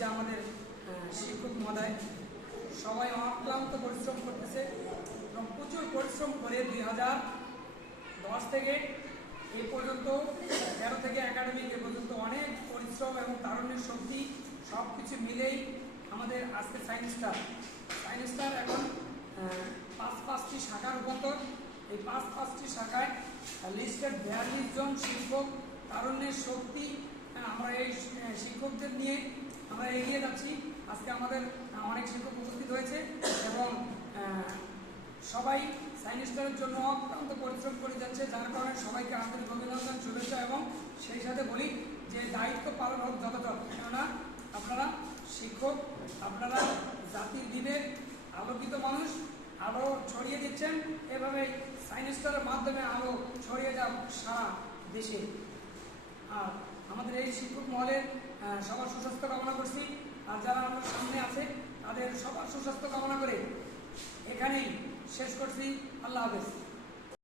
যে আমাদের শিক্ষক মহোদয় সবাই অক্লান্ত পরিশ্রম করতেছে এবং প্রচুর পরিশ্রম করে 2010 থেকে এই পর্যন্ত 13 থেকে একাডেমিক এ পর্যন্ত অনেক পরিশ্রম এবং তারুণ্যের শক্তি সব কিছু মিলেই আমাদের আজকে সায়েন্স স্টার এখন 5টি শাখার রূপান্তর। এই 5টি শাখায় লিস্টেড 42 জন শিক্ষক তারুণ্যের শক্তি। আমরা এই শিক্ষকদের নিয়ে আমরা এগিয়ে যাচ্ছি। আজকে আমাদের অনেক শিক্ষক উপস্থিত হয়েছে এবং সবাই সায়েন্স স্টারের জন্য অক্লান্ত পরিশ্রম করে যাচ্ছে, যার কারণে সবাইকে আন্তরিক অভিনন্দন, শুভেচ্ছা এবং সেই সাথে বলি যে দায়িত্ব পালন হোক যথাযথ। কেননা আপনারা শিক্ষক, আপনারা জাতির বিবেক, আলোকিত মানুষ, আলো ছড়িয়ে দিচ্ছেন। এভাবে সায়েন্স স্টারের মাধ্যমে আলো ছড়িয়ে যাক সারা দেশে। আর আমাদের এই শিক্ষক মহলের সবার সুস্বাস্থ্য কামনা করছি। আর যারা আমার সামনে আছে তাদের সবার সুস্বাস্থ্য কামনা করে এখানেই শেষ করছি। আল্লাহ হাফেজ।